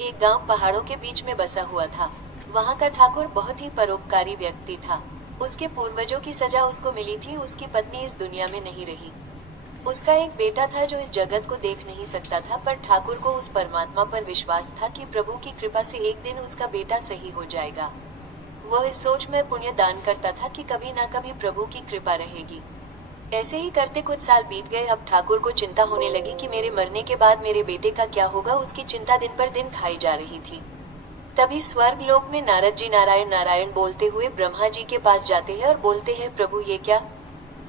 एक गांव पहाड़ों के बीच में बसा हुआ था। वहां का ठाकुर बहुत ही परोपकारी व्यक्ति था। उसके पूर्वजों की सजा उसको मिली थी। उसकी पत्नी इस दुनिया में नहीं रही। उसका एक बेटा था जो इस जगत को देख नहीं सकता था, पर ठाकुर को उस परमात्मा पर विश्वास था कि प्रभु की कृपा से एक दिन उसका बेटा सही हो जाएगा। वह इस सोच में पुण्य दान करता था कि कभी ना कभी प्रभु की कृपा रहेगी। ऐसे ही करते कुछ साल बीत गए। अब ठाकुर को चिंता होने लगी कि मेरे मरने के बाद मेरे बेटे का क्या होगा। उसकी चिंता दिन पर दिन खाई जा रही थी। तभी स्वर्ग लोक में नारद जी नारायण नारायण बोलते हुए ब्रह्मा जी के पास जाते हैं और बोलते हैं, प्रभु ये क्या,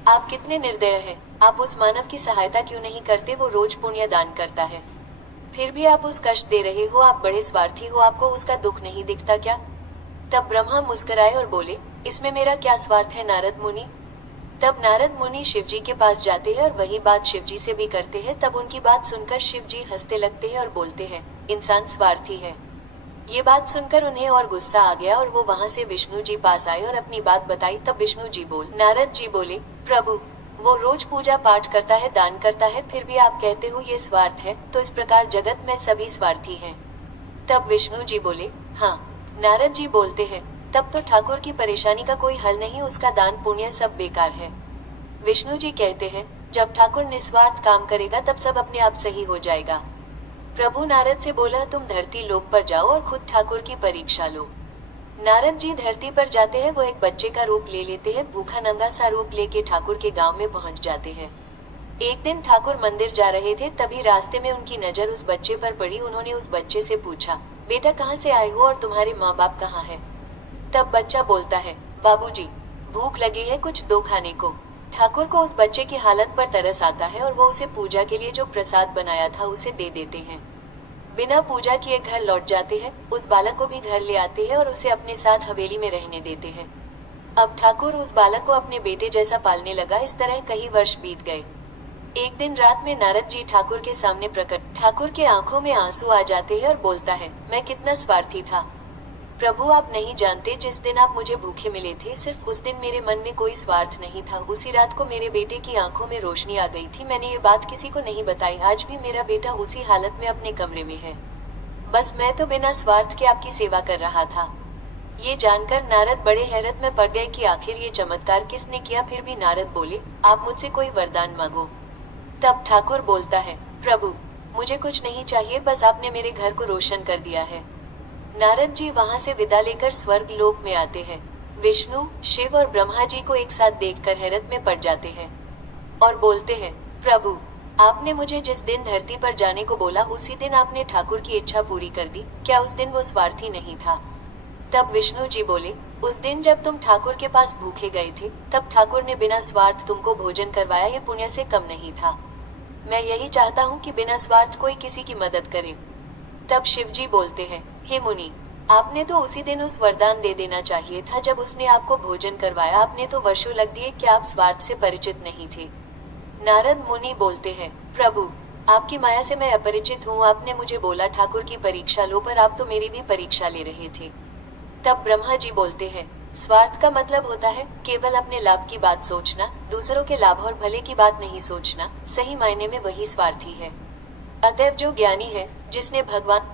आप कितने निर्दय हैं। आप उस मानव की सहायता क्यों नहीं करते, वो रोज पुण्य दान करता है, फिर भी आप उस कष्ट दे रहे हो। आप बड़े स्वार्थी हो, आपको उसका दुख नहीं दिखता क्या। तब ब्रह्मा मुस्कुराए और बोले, इसमें मेरा क्या स्वार्थ है नारद मुनि। तब नारद मुनि शिव जी के पास जाते हैं और वही बात शिव जी से भी करते हैं। तब उनकी बात सुनकर शिव जी हंसते लगते हैं और बोलते हैं, इंसान स्वार्थी है। ये बात सुनकर उन्हें और गुस्सा आ गया और वो वहां से विष्णु जी पास आए और अपनी बात बताई। तब विष्णु जी नारद जी बोले, प्रभु वो रोज पूजा पाठ करता है, दान करता है, फिर भी आप कहते हो ये स्वार्थ है, तो इस प्रकार जगत में सभी स्वार्थी हैं। तब विष्णु जी बोले, हाँ। नारद जी बोलते हैं, तब तो ठाकुर की परेशानी का कोई हल नहीं, उसका दान पुण्य सब बेकार है। विष्णु जी कहते हैं, जब ठाकुर निस्वार्थ काम करेगा तब सब अपने आप सही हो जाएगा। प्रभु नारद से बोला, तुम धरती लोक पर जाओ और खुद ठाकुर की परीक्षा लो। नारद जी धरती पर जाते हैं। वो एक बच्चे का रूप ले लेते हैं। भूखा नंगा सा रूप लेके ठाकुर के गांव में पहुंच जाते हैं। एक दिन ठाकुर मंदिर जा रहे थे, तभी रास्ते में उनकी नजर उस बच्चे पर पड़ी। उन्होंने उस बच्चे से पूछा, बेटा कहाँ से आए हो और तुम्हारे माँ बाप कहाँ है। तब बच्चा बोलता है, बाबूजी भूख लगी है, कुछ दो खाने को। ठाकुर को उस बच्चे की हालत पर तरस आता है और वो उसे पूजा के लिए जो प्रसाद बनाया था उसे दे देते हैं। बिना पूजा किए घर लौट जाते हैं। उस बालक को भी घर ले आते हैं और उसे अपने साथ हवेली में रहने देते हैं। अब ठाकुर उस बालक को अपने बेटे जैसा पालने लगा। इस तरह कई वर्ष बीत गए। एक दिन रात में नारद जी ठाकुर के सामने प्रकट। ठाकुर के आंखों में आंसू आ जाते हैं और बोलता है, मैं कितना स्वार्थी था। प्रभु आप नहीं जानते, जिस दिन आप मुझे भूखे मिले थे, सिर्फ उस दिन मेरे मन में कोई स्वार्थ नहीं था। उसी रात को मेरे बेटे की आंखों में रोशनी आ गई थी। मैंने ये बात किसी को नहीं बताई। आज भी मेरा बेटा उसी हालत में अपने कमरे में है। बस मैं तो बिना स्वार्थ के आपकी सेवा कर रहा था। ये जानकर नारद बड़े हैरत में पड़ गए कि आखिर ये चमत्कार किसने किया। फिर भी नारद बोले, आप मुझसे कोई वरदान मांगो। तब ठाकुर बोलता है, प्रभु मुझे कुछ नहीं चाहिए, बस आपने मेरे घर को रोशन कर दिया है। नारद जी वहां से विदा लेकर स्वर्ग लोक में आते हैं। विष्णु, शिव और ब्रह्मा जी को एक साथ देखकर हैरत में पड़ जाते हैं और बोलते हैं, प्रभु आपने मुझे जिस दिन धरती पर जाने को बोला, उसी दिन आपने ठाकुर की इच्छा पूरी कर दी। क्या उस दिन वो स्वार्थी नहीं था। तब विष्णु जी बोले, उस दिन जब तुम ठाकुर के पास भूखे गए थे, तब ठाकुर ने बिना स्वार्थ तुमको भोजन करवाया। ये पुण्य से कम नहीं था। मैं यही चाहता हूँ कि बिना स्वार्थ कोई किसी की मदद करे। तब शिव जी बोलते हैं, हे मुनि, आपने तो उसी दिन उस वरदान दे देना चाहिए था जब उसने आपको भोजन करवाया। आपने तो वर्षों लग दिए, क्या आप स्वार्थ से परिचित नहीं थे। नारद मुनि बोलते हैं, प्रभु आपकी माया से मैं अपरिचित हूँ। आपने मुझे बोला ठाकुर की परीक्षा लो, पर आप तो मेरी भी परीक्षा ले रहे थे। तब ब्रह्मा जी बोलते हैं, स्वार्थ का मतलब होता है केवल अपने लाभ की बात सोचना, दूसरों के लाभ और भले की बात नहीं सोचना। सही मायने में वही स्वार्थी है। अतएव जो ज्ञानी है, जिसने भगवान